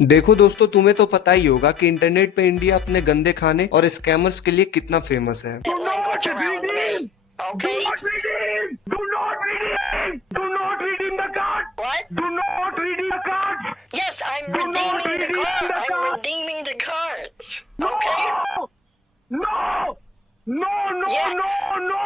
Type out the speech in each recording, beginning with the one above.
देखो दोस्तों, तुम्हें तो पता ही होगा कि इंटरनेट पे इंडिया अपने गंदे खाने और स्कैमर्स के लिए कितना फेमस है। Do not redeem! Okay? Do not redeem! Do not redeem! Do not redeem the card! What? Do not redeem the card! Yes, I'm Do not redeeming the redeem card. the I'm card. redeeming the cards. No! Okay? No! No, no, Yeah. no, no!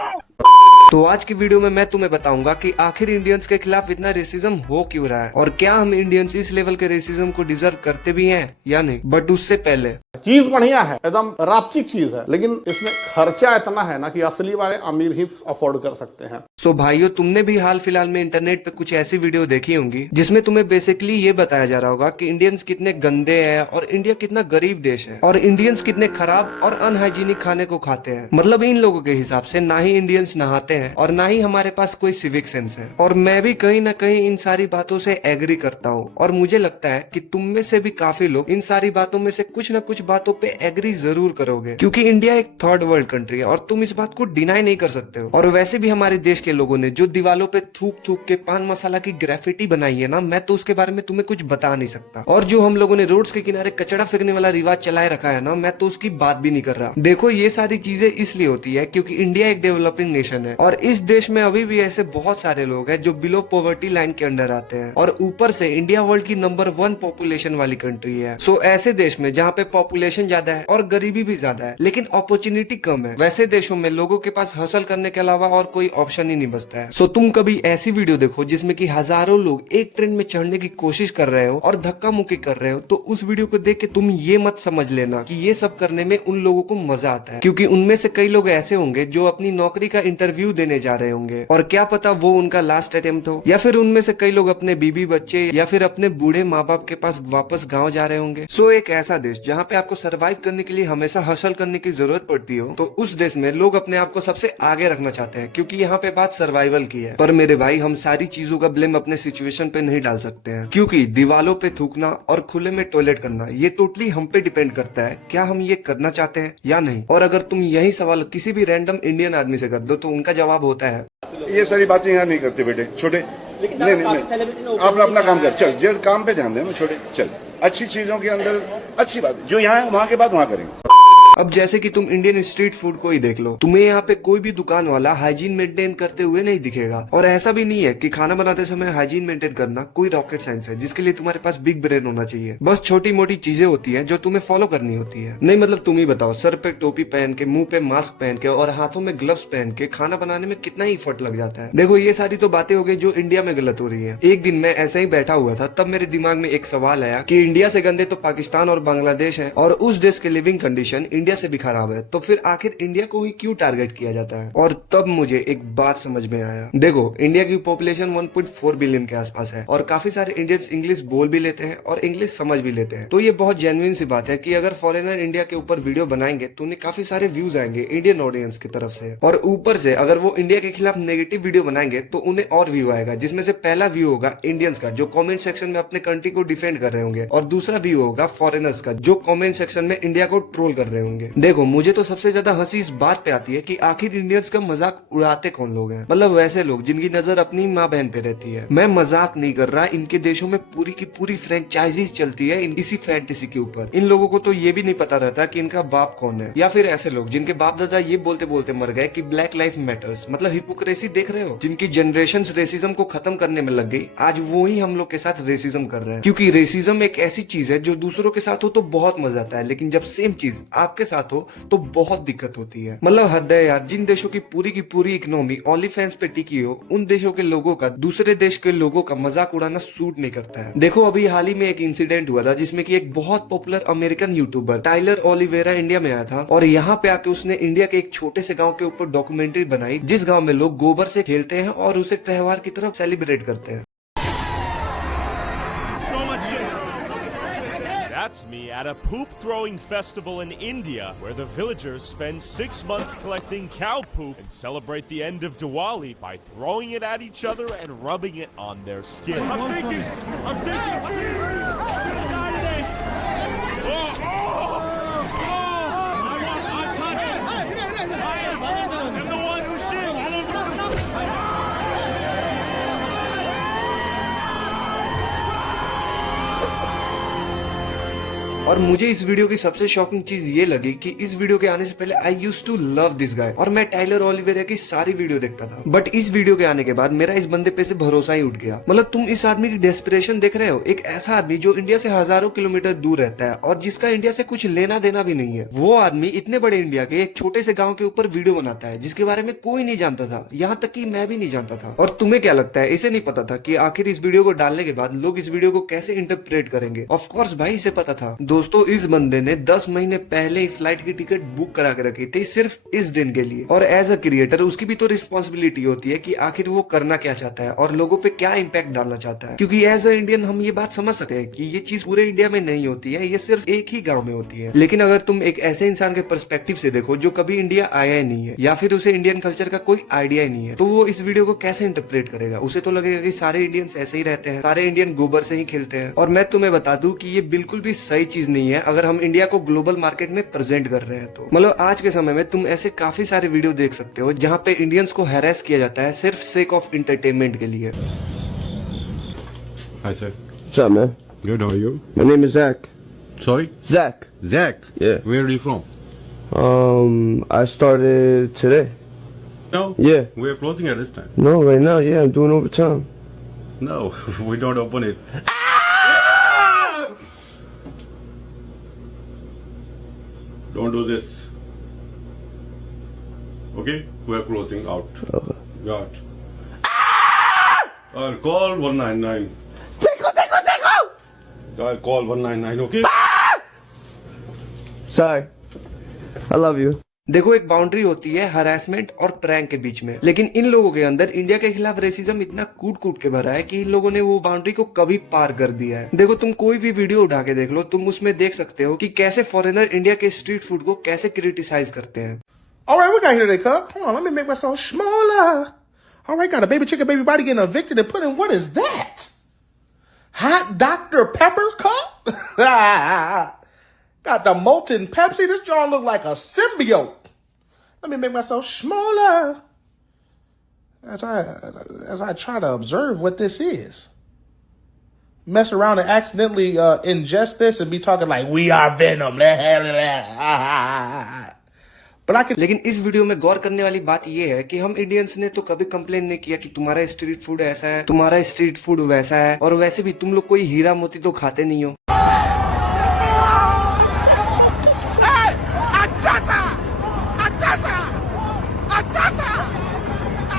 तो आज की video में मैं तुम्हें बताऊंगा कि आखिर Indians के खिलाफ इतना रेसिज्म हो क्यों रहा है और क्या हम इंडियंस इस लेवल के रेसिज्म को डिजर्व करते भी हैं या नहीं। बट उससे पहले चीज बढ़िया है, एकदम रापचिक चीज है, लेकिन इसमें खर्चा इतना है ना कि असली वाले अमीर ही अफोर्ड कर सकते हैं। सो भाइयों, तुमने भी हाल फिलहाल में इंटरनेट पे कुछ ऐसी वीडियो देखी होंगी जिसमें तुम्हें बेसिकली ये बताया जा रहा होगा कि इंडियंस कितने गंदे हैं और इंडिया कितना गरीब देश है और इंडियंस कितने खराब और अनहाइजीनिक खाने को खाते हैं। मतलब इन लोगों के हिसाब से ना ही इंडियंस नहाते हैं और ना ही हमारे पास कोई सिविक सेंस है। और मैं भी कहीं ना कहीं इन सारी बातों से एग्री करता हूँ और मुझे लगता है कि तुम में से भी काफी लोग इन सारी बातों में से कुछ न कुछ बातों पे एग्री जरूर करोगे, क्योंकि इंडिया एक थर्ड वर्ल्ड कंट्री है और तुम इस बात को डिनाई नहीं कर सकते हो। और वैसे भी हमारे देश के लोगों ने जो दीवालों पे थूक थूक के पान मसाला की ग्राफिटी बनाई है ना, मैं तो उसके बारे में तुम्हें कुछ बता नहीं सकता। और जो हम लोगों ने रोड्स के किनारे कचड़ा फेंकने वाला रिवाज चलाए रखा है ना, मैं तो उसकी बात भी नहीं कर रहा। देखो, ये सारी चीजें इसलिए होती है क्योंकि इंडिया एक डेवलपिंग नेशन है और इस देश में अभी भी ऐसे बहुत सारे लोग हैं जो बिलो पॉवर्टी लाइन के अंडर आते हैं और ऊपर से इंडिया वर्ल्ड की नंबर 1 पॉपुलेशन वाली कंट्री है। सो ऐसे देश में जहाँ पे पॉपुलेशन ज्यादा है और गरीबी भी ज्यादा है लेकिन अपॉर्चुनिटी कम है, वैसे देशों में लोगों के पास हसल करने के अलावा और कोई ऑप्शन ही नहीं बचता है। सो तुम कभी ऐसी वीडियो देखो जिसमें कि हजारों लोग एक ट्रेन में चढ़ने की कोशिश कर रहे हो और धक्का मुक्की कर रहे हो, तो उस वीडियो को देख के तुम ये मत समझ लेना कि ये सब करने में उन लोगों को मजा आता है, क्योंकि उनमें से कई लोग ऐसे होंगे जो अपनी नौकरी का इंटरव्यू देने जा रहे होंगे और क्या पता वो उनका लास्ट अटेम्प्ट हो, या फिर उनमें से कई लोग अपने बीबी बच्चे या फिर अपने बूढ़े माँ बाप के पास वापस गाँव जा रहे होंगे। सो एक ऐसा देश जहाँ पे आपको सर्वाइव करने के लिए हमेशा हसल करने की जरूरत पड़ती हो, तो उस देश में लोग अपने आप को सबसे आगे रखना चाहते हैं क्योंकि यहाँ पे बात सर्वाइवल की है। पर मेरे भाई, हम सारी चीजों का ब्लेम अपने सिचुएशन पे नहीं डाल सकते हैं, क्योंकि दीवालों पे थूकना और खुले में टॉयलेट करना ये टोटली हम पे डिपेंड करता है क्या हम ये करना चाहते हैं या नहीं। और अगर तुम यही सवाल किसी भी रैंडम इंडियन आदमी से कर दो तो उनका जवाब होता है, ये सारी बातें यहाँ नहीं करते बेटे, छोटे नहीं, आप अपना काम कर, चल जे काम पे ध्यान देना, छोटे चल, अच्छी चीजों के अंदर अच्छी बात जो यहाँ है वहाँ के बाद वहाँ करेंगे। अब जैसे कि तुम इंडियन स्ट्रीट फूड को ही देख लो, तुम्हें यहाँ पे कोई भी दुकान वाला हाइजीन मेंटेन करते हुए नहीं दिखेगा। और ऐसा भी नहीं है कि खाना बनाते समय हाइजीन मेंटेन करना कोई रॉकेट साइंस है जिसके लिए तुम्हारे पास बिग ब्रेन होना चाहिए। बस छोटी मोटी चीजें होती है जो तुम्हें फॉलो करनी होती है। नहीं मतलब तुम ही बताओ, सर पे टोपी पहन के, मुंह पे मास्क पहन के और हाथों में ग्लव्स पहन के खाना बनाने में कितना ही एफर्ट लग जाता है। देखो, ये सारी तो बातें हो गई जो इंडिया में गलत हो रही है। एक दिन मैं ऐसे ही बैठा हुआ था, तब मेरे दिमाग में एक सवाल आया कि इंडिया से गंदे तो पाकिस्तान और बांग्लादेश है और उस देश के लिविंग कंडीशन इंडिया से भी खराब है, तो फिर आखिर इंडिया को ही क्यों टारगेट किया जाता है। और तब मुझे एक बात समझ में आया। देखो, इंडिया की पॉपुलेशन 1.4 बिलियन के आसपास है और काफी सारे इंडियंस इंग्लिश बोल भी लेते हैं और इंग्लिश समझ भी लेते हैं, तो ये बहुत जेन्युइन सी बात है कि अगर फॉरेनर इंडिया के ऊपर वीडियो बनाएंगे तो उन्हें काफी सारे व्यूज आएंगे इंडियन ऑडियंस की तरफ से, और ऊपर से अगर वो इंडिया के खिलाफ नेगेटिव वीडियो बनाएंगे तो उन्हें और व्यू आएगा, जिसमें से पहला व्यू होगा इंडियंस का जो कमेंट सेक्शन में अपने कंट्री को डिफेंड कर रहे होंगे और दूसरा व्यू होगा फॉरेनर्स का जो कमेंट सेक्शन में इंडिया को ट्रोल कर रहे होंगे। देखो, मुझे तो सबसे ज्यादा हंसी इस बात पे आती है कि आखिर इंडियंस का मजाक उड़ाते कौन लोग हैं। मतलब वैसे लोग जिनकी नजर अपनी माँ बहन पे रहती है। मैं मजाक नहीं कर रहा, इनके देशों में पूरी की पूरी फ्रेंचाइजीज चलती है इसी फैंटेसी के ऊपर। इन लोगों को तो ये भी नहीं पता रहता कि इनका बाप कौन है, या फिर ऐसे लोग जिनके बाप दादा ये बोलते बोलते मर गए कि ब्लैक लाइफ मैटर्स। मतलब हिपोक्रेसी देख रहे हो, जिनकी जनरेशन रेसिज्म को खत्म करने में लग गई, आज वो ही हम लोग के साथ रेसिज्म कर रहे हैं। क्योंकि रेसिज्म एक ऐसी चीज है जो दूसरों के साथ हो तो बहुत मजा आता है, लेकिन जब सेम चीज आपके साथ हो तो बहुत दिक्कत होती है। मतलब हद है यार, जिन देशों की पूरी इकोनॉमी ओनली फैंस पे टिकी हो, उन देशों के लोगों का दूसरे देश के लोगों का मजाक उड़ाना सूट नहीं करता है। देखो, अभी हाल ही में एक इंसिडेंट हुआ था जिसमें कि एक बहुत popular American YouTuber Tyler Oliveira India में आया था और यहाँ पे आके उसने इंडिया के एक छोटे से गाँव के ऊपर डॉक्यूमेंट्री बनाई, जिस गाँव में लोग गोबर से खेलते हैं और उसे त्योहार की तरफ सेलिब्रेट करते हैं। That's me at a poop throwing festival in India where the villagers spend 6 months collecting cow poop and celebrate the end of Diwali by throwing it at each other and rubbing it on their skin. I'm sinking! I'm sinking! I'm gonna die today! I'm the one who shits! और मुझे इस video की सबसे shocking चीज ये लगी कि इस वीडियो के आने से पहले I used to love this guy और मैं टाइलर ओलिवेरा की सारी वीडियो देखता था, बट इस वीडियो के आने के बाद मेरा इस बंदे पे से भरोसा ही उठ गया। मतलब तुम इस आदमी की डेस्परेशन देख रहे हो, एक ऐसा आदमी जो इंडिया से हजारों किलोमीटर दूर रहता है और जिसका इंडिया से कुछ लेना देना भी नहीं है। वो आदमी इतने बड़े इंडिया के एक छोटे से गाँव के ऊपर वीडियो बनाता है जिसके बारे में कोई नहीं जानता था, यहाँ तक कि मैं भी नहीं जानता था। और तुम्हें क्या लगता है, इसे नहीं पता था कि आखिर इस वीडियो को डालने के बाद लोग इस वीडियो को कैसे इंटरप्रेट करेंगे? ऑफ कोर्स भाई, इसे पता था। दोस्तों, इस बंदे ने 10 महीने पहले ही फ्लाइट की टिकट बुक करा के रखी थी सिर्फ इस दिन के लिए। और एज अ क्रिएटर उसकी भी तो रिस्पॉन्सिबिलिटी होती है कि आखिर वो करना क्या चाहता है और लोगों पे क्या इम्पैक्ट डालना चाहता है, क्योंकि एज अ इंडियन हम ये बात समझ सकते हैं कि ये चीज पूरे इंडिया में नहीं होती है, ये सिर्फ एक ही गाँव में होती है। लेकिन अगर तुम एक ऐसे इंसान के पर्सपेक्टिव से देखो जो कभी इंडिया आया ही नहीं है या फिर उसे इंडियन कल्चर का कोई आइडिया ही नहीं है, तो वो इस वीडियो को कैसे इंटरप्रेट करेगा? उसे तो लगेगा कि सारे इंडियंस ऐसे ही रहते हैं, सारे इंडियन गोबर से ही खेलते हैं। और मैं तुम्हें बता दूं कि ये बिल्कुल भी सही चीज नहीं है अगर हम इंडिया को ग्लोबल मार्केट में प्रेजेंट कर रहे हैं तो। मतलब आज के समय में तुम ऐसे काफी सारे वीडियो देख सकते हो जहाँ पे इंडियंस को हैरेस किया जाता है सिर्फ सेक ऑफ इंटरटेनमेंट के लिए। Hi, sir. What's up, man? Good, how are you? My name is Zach. Sorry? Zach. Zach? Yeah. Where are you from? I started today. No? Yeah. We're closing at this time. No, right now, yeah, I'm doing overtime. No, we don't open it. Don't do this. Okay? We're closing out. Okay. Got. I'll call 199. I'll call 199, okay? Sorry. I love you. देखो, एक boundary होती है harassment और prank के बीच में, लेकिन इन लोगों के अंदर इंडिया के खिलाफ रेसिज्म इतना कूट कूट के भरा है कि इन लोगों ने वो बाउंड्री को कभी पार कर दिया है। देखो, तुम कोई भी वीडियो उठा के देख लो, तुम उसमें देख सकते हो कि कैसे फॉरेनर इंडिया के स्ट्रीट फूड को कैसे क्रिटिसाइज करते हैं। Alright, we got here today, cuz. Hold on, let me make myself smaller. Alright, got a baby chicken, baby body getting evicted and put in, what is that? Hot Dr. Pepper cup? Got the molten Pepsi. This John look like a symbiote. Let me make myself smaller as I try to observe what this is. Mess around and accidentally ingest this and be talking like, we are Venom. But I can... लेकिन इस video में गौर करने वाली बात यह है कि हम इंडियंस ने तो कभी कंप्लेन नहीं किया कि तुम्हारा स्ट्रीट फूड ऐसा है, तुम्हारा स्ट्रीट फूड वैसा है, और वैसे भी तुम लोग कोई हीरा मोती तो खाते नहीं हो।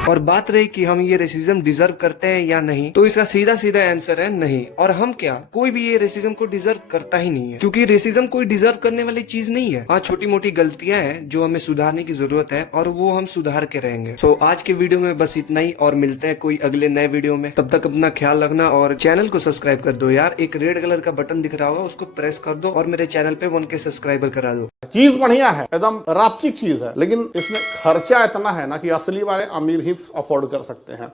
और बात रही कि हम ये रेसिज्म डिजर्व करते हैं या नहीं, तो इसका सीधा सीधा आंसर है नहीं। और हम क्या, कोई भी ये रेसिज्म को डिजर्व करता ही नहीं है, क्योंकि रेसिज्म कोई डिजर्व करने वाली चीज नहीं है। हाँ, छोटी मोटी गलतियां हैं जो हमें सुधारने की जरूरत है और वो हम सुधार के रहेंगे। तो आज के वीडियो में बस इतना ही, और मिलते हैं कोई अगले नए वीडियो में। तब तक अपना ख्याल रखना और चैनल को सब्सक्राइब कर दो यार। एक रेड कलर का बटन दिख रहा होगा, उसको प्रेस कर दो और मेरे चैनल पे 1K सब्सक्राइबर करा दो। चीज बढ़िया है, एकदम रापचिक चीज है, लेकिन इसमें खर्चा इतना है ना कि असली वाले अमीर ही अफोर्ड कर सकते हैं।